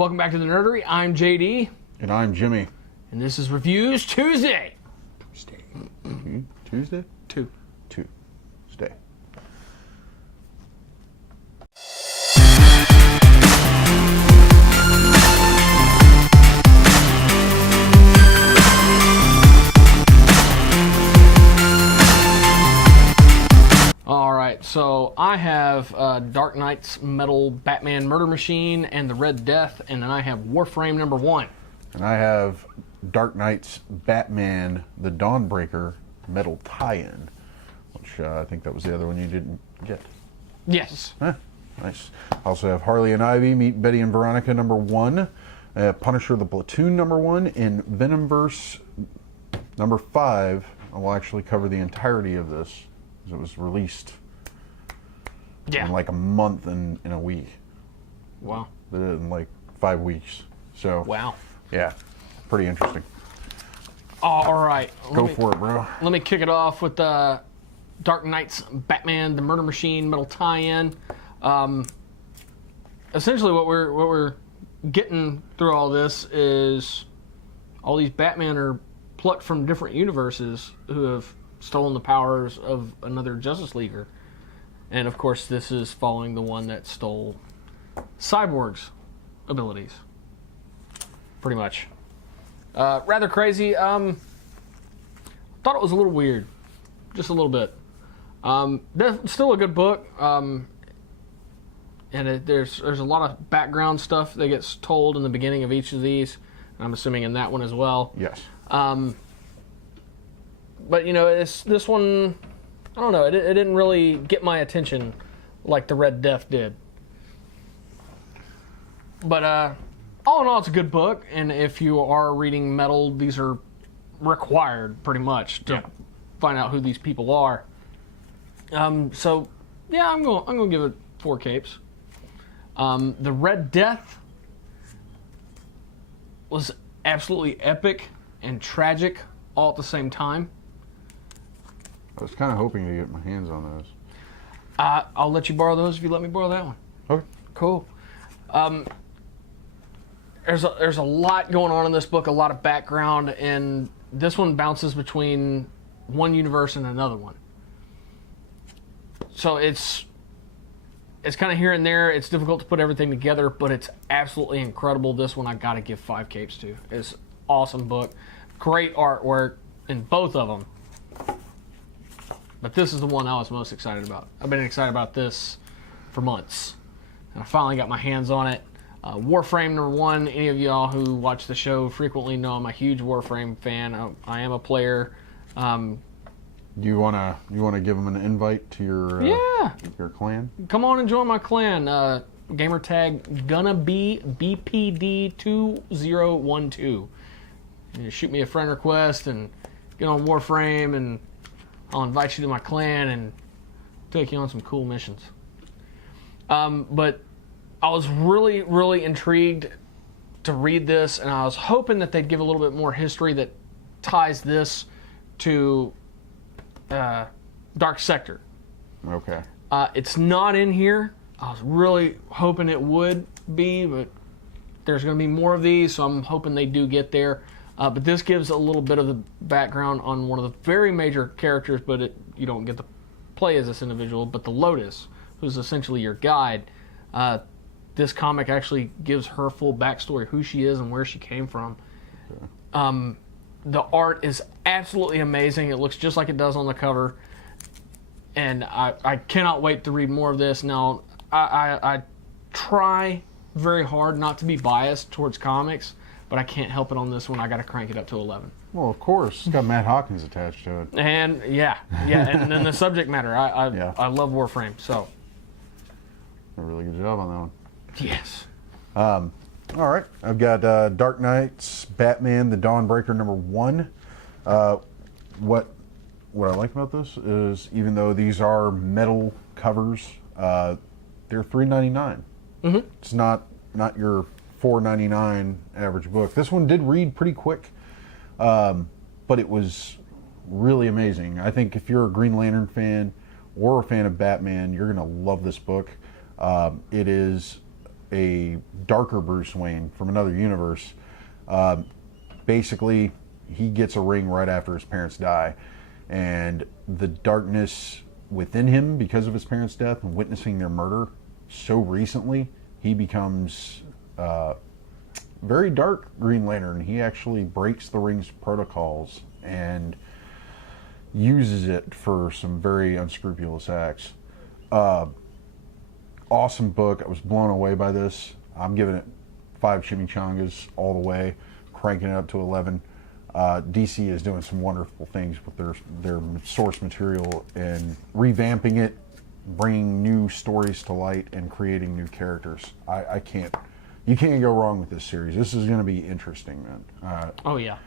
Welcome back to the Nerdery. I'm JD. And I'm Jimmy. And this is Reviews Tuesday. Tuesday? Tuesday? Alright, so I have Dark Knight's Metal Batman Murder Machine and the Red Death, and then I have Warframe number 1. And I have Dark Knight's Batman the Dawnbreaker Metal Tie-In, which I think that was the other one you didn't get. Yes. Nice. I also have Harley and Ivy Meet Betty and Veronica number 1, Punisher the Platoon number 1, and Venomverse number 5. I will actually cover the entirety of this. It was released in like a month and in a week. Wow. In like 5 weeks. So wow. Yeah, pretty interesting. All right. Go for it, bro. Let me kick it off with Dark Knight's Batman the Murder Machine Metal Tie-In. Essentially, what we're getting through all this is all these Batman are plucked from different universes who have stolen the powers of another Justice Leaguer. And of course, this is following the one that stole Cyborg's abilities. Pretty much. Rather crazy. Thought it was a little weird. Just a little bit. Still a good book. And there's a lot of background stuff that gets told in the beginning of each of these. I'm assuming in that one as well. Yes. But, you know, this one, I don't know, it didn't really get my attention like the Red Death did. But all in all, it's a good book, and if you are reading Metal, these are required, pretty much, to find out who these people are. So, yeah, I'm gonna give it 4 capes. The Red Death was absolutely epic and tragic all at the same time. I was kind of hoping to get my hands on those. I'll let you borrow those if you let me borrow that one. Okay. Cool. There's a lot going on in this book, a lot of background, and this one bounces between one universe and another one. So it's kind of here and there. It's difficult to put everything together, but it's absolutely incredible. This one I got to give 5 capes to. It's an awesome book. Great artwork in both of them. But this is the one I was most excited about. I've been excited about this for months. And I finally got my hands on it. Warframe number 1. Any of y'all who watch the show frequently know I'm a huge Warframe fan. I am a player. You wanna give them an invite to your clan? Come on and join my clan. Gamertag gonna be BPD2012. You shoot me a friend request and get on Warframe, and I'll invite you to my clan and take you on some cool missions. But I was really, really intrigued to read this, and I was hoping that they'd give a little bit more history that ties this to Dark Sector. Okay. It's not in here. I was really hoping it would be, but there's going to be more of these, so I'm hoping they do get there. But this gives a little bit of the background on one of the very major characters, but you don't get to play as this individual, but the Lotus, who's essentially your guide. This comic actually gives her full backstory, who she is and where she came from. Okay. The art is absolutely amazing. It looks just like it does on the cover. And I cannot wait to read more of this. Now, I try very hard not to be biased towards comics, but I can't help it on this one. I got to crank it up to 11. Well, of course. It's got Matt Hawkins attached to it. And and then the subject matter. I love Warframe, so. A really good job on that one. Yes. All right. I've got Dark Knight's Batman the Dawnbreaker number 1. What I like about this is, even though these are metal covers, they're $3.99. Mm-hmm. It's not your $4.99 average book. This one did read pretty quick, but it was really amazing. I think if you're a Green Lantern fan or a fan of Batman, you're going to love this book. It is a darker Bruce Wayne from another universe. Basically, he gets a ring right after his parents die, and the darkness within him because of his parents' death and witnessing their murder so recently, he becomes very dark Green Lantern. He actually breaks the ring's protocols and uses it for some very unscrupulous acts. Awesome book. I was blown away by this. I'm giving it 5 chimichangas all the way, cranking it up to 11. DC is doing some wonderful things with their source material and revamping it, bringing new stories to light, and creating new characters. You can't go wrong with this series. This is going to be interesting, man. Oh yeah.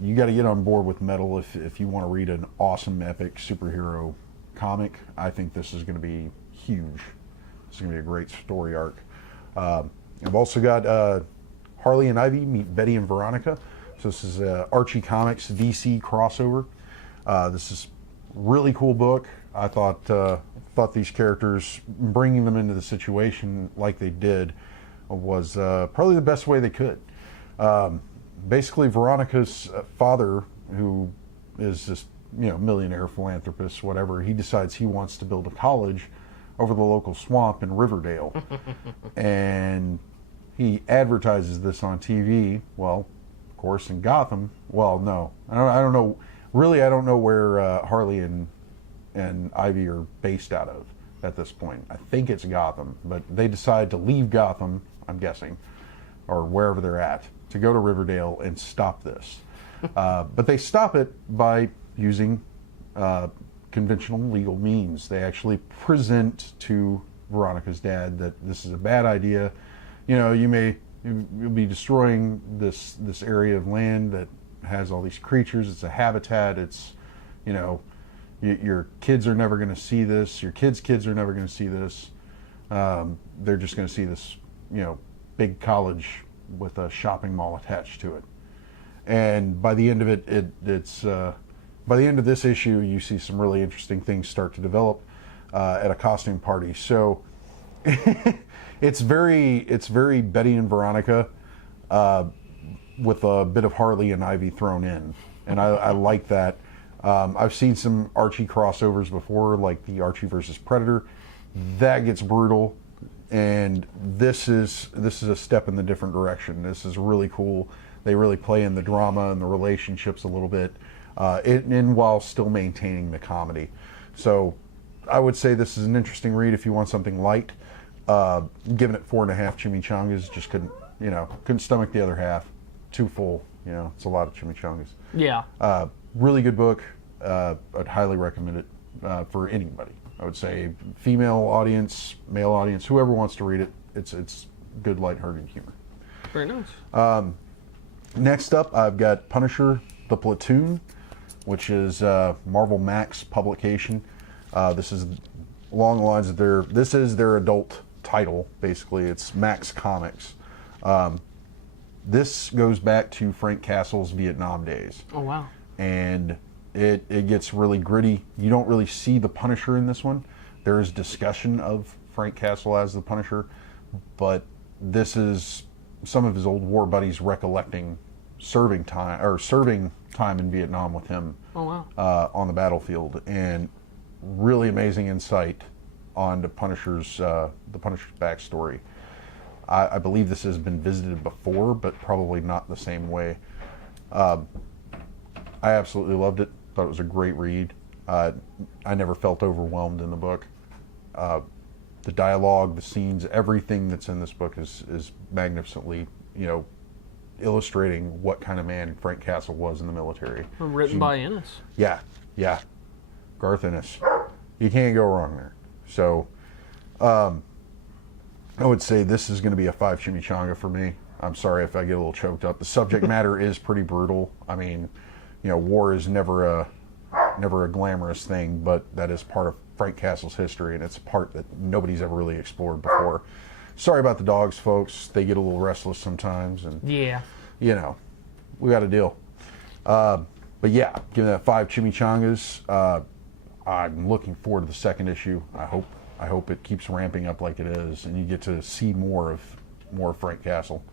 You got to get on board with Metal if you want to read an awesome, epic superhero comic. I think this is going to be huge. It's going to be a great story arc. I've also got Harley and Ivy meet Betty and Veronica. So this is Archie Comics DC crossover. This is a really cool book. I thought these characters, bringing them into the situation like they did, was probably the best way they could. Basically, Veronica's father, who is this millionaire philanthropist, whatever, he decides he wants to build a college over the local swamp in Riverdale, and he advertises this on TV. Well, of course, in Gotham. Well, no, I don't know. Really, I don't know where Harley and Ivy are based out of at this point. I think it's Gotham, but they decide to leave Gotham, I'm guessing, or wherever they're at, to go to Riverdale and stop this. But they stop it by using conventional legal means. They actually present to Veronica's dad that this is a bad idea. You'll be destroying this area of land that has all these creatures. It's a habitat. It's, your kids are never going to see this. Your kids are never going to see this. They're just going to see this, big college with a shopping mall attached to it. And by the end of it's by the end of this issue, you see some really interesting things start to develop at a costume party. So it's very Betty and Veronica with a bit of Harley and Ivy thrown in, and I like that. I've seen some Archie crossovers before, like the Archie versus Predator. That gets brutal, and this is a step in the different direction. This is really cool. They really play in the drama and the relationships a little bit, and while still maintaining the comedy. So I would say this is an interesting read if you want something light. Giving it 4.5 chimichangas. Just couldn't stomach the other half. Too full. It's a lot of chimichangas. Yeah. Really good book. I'd highly recommend it for anybody. I would say female audience, male audience, whoever wants to read it. It's good, lighthearted humor. Very nice. Next up, I've got Punisher: The Platoon, which is Marvel Max publication. This is along the lines of this is their adult title, basically. It's Max Comics. This goes back to Frank Castle's Vietnam days. Oh, wow. And it gets really gritty. You don't really see the Punisher in this one. There is discussion of Frank Castle as the Punisher, but this is some of his old war buddies recollecting serving time in Vietnam with him. Oh, wow. On the battlefield, and really amazing insight on the Punisher's backstory. I believe this has been visited before, but probably not the same way. I absolutely loved it. Thought it was a great read. I never felt overwhelmed in the book. The dialogue, the scenes, everything that's in this book is magnificently, illustrating what kind of man Frank Castle was in the military. Written by Ennis. Yeah. Garth Ennis. You can't go wrong there. So, I would say this is going to be a 5 chimichanga for me. I'm sorry if I get a little choked up. The subject matter is pretty brutal. I mean, war is never a glamorous thing, but that is part of Frank Castle's history, and it's a part that nobody's ever really explored before. Sorry about the dogs, folks. They get a little restless sometimes, and yeah, we got a deal. But yeah, giving that 5 chimichangas. I'm looking forward to the second issue. I I hope it keeps ramping up like it is, and you get to see more of Frank Castle.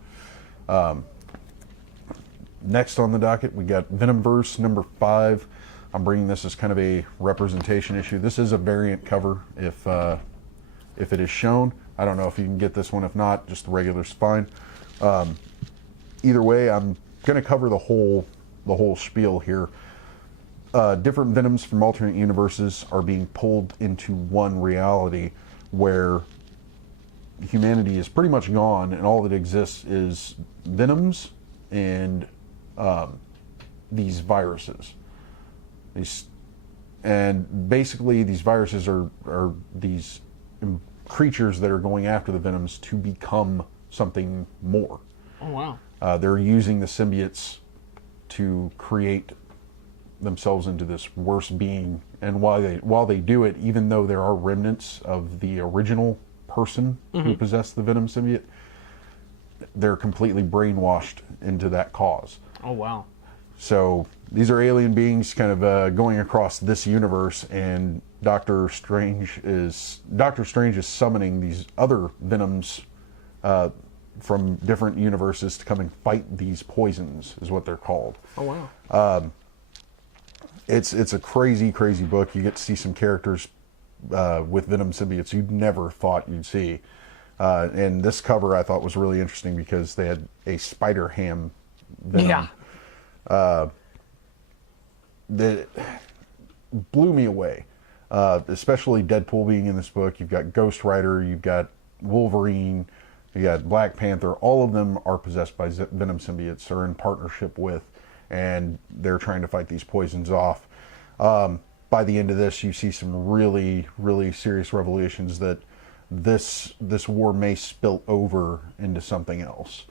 Next on the docket, we got Venomverse number 5. I'm bringing this as kind of a representation issue. This is a variant cover if it is shown. I don't know if you can get this one. If not, just the regular's fine. Either way, I'm going to cover the whole spiel here. Different Venoms from alternate universes are being pulled into one reality where humanity is pretty much gone, and all that exists is Venoms and these viruses. And basically, these viruses are these creatures that are going after the Venoms to become something more. Oh, wow. They're using the symbiotes to create themselves into this worse being, and while they do it, even though there are remnants of the original person who possessed the Venom symbiote, they're completely brainwashed into that cause. Oh, wow. So these are alien beings kind of going across this universe, and Doctor Strange is summoning these other Venoms from different universes to come and fight these poisons, is what they're called. Oh, wow. It's a crazy book. You get to see some characters with Venom symbiotes you'd never thought you'd see. And this cover I thought was really interesting because they had a Spider-Ham Venom. Yeah. That blew me away. Especially Deadpool being in this book. You've got Ghost Rider, you've got Wolverine, you got Black Panther. All of them are possessed by Venom symbiotes or in partnership with, and they're trying to fight these poisons off. By the end of this, you see some really serious revelations that this war may spill over into something else.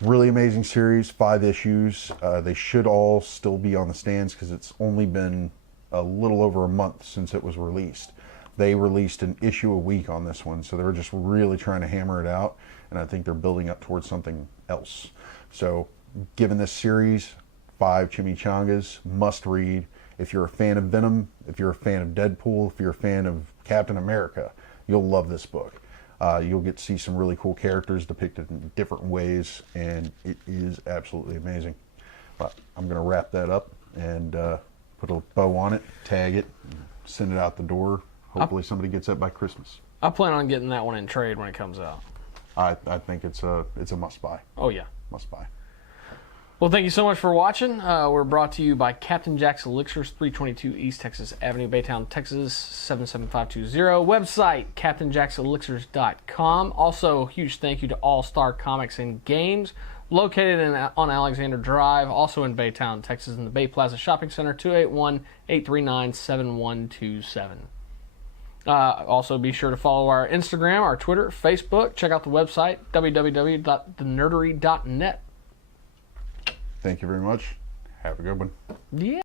Really amazing series, 5 issues. They should all still be on the stands because it's only been a little over a month since it was released. They released an issue a week on this one, so they were just really trying to hammer it out, and I think they're building up towards something else. So, given this series, 5 chimichangas, must read. If you're a fan of Venom, if you're a fan of Deadpool, if you're a fan of Captain America, you'll love this book. You'll get to see some really cool characters depicted in different ways, and it is absolutely amazing. But I'm going to wrap that up and put a bow on it, tag it, send it out the door. Hopefully somebody gets it by Christmas. I plan on getting that one in trade when it comes out. I think it's a must-buy. Oh, yeah. Must-buy. Well, thank you so much for watching. We're brought to you by Captain Jack's Elixirs, 322 East Texas Avenue, Baytown, Texas, 77520. Website, CaptainJacksElixirs.com. Also, huge thank you to All Star Comics and Games, located on Alexander Drive, also in Baytown, Texas, in the Bay Plaza Shopping Center, 281-839-7127. Also, be sure to follow our Instagram, our Twitter, Facebook. Check out the website, www.thenerdery.net. Thank you very much. Have a good one. Yeah.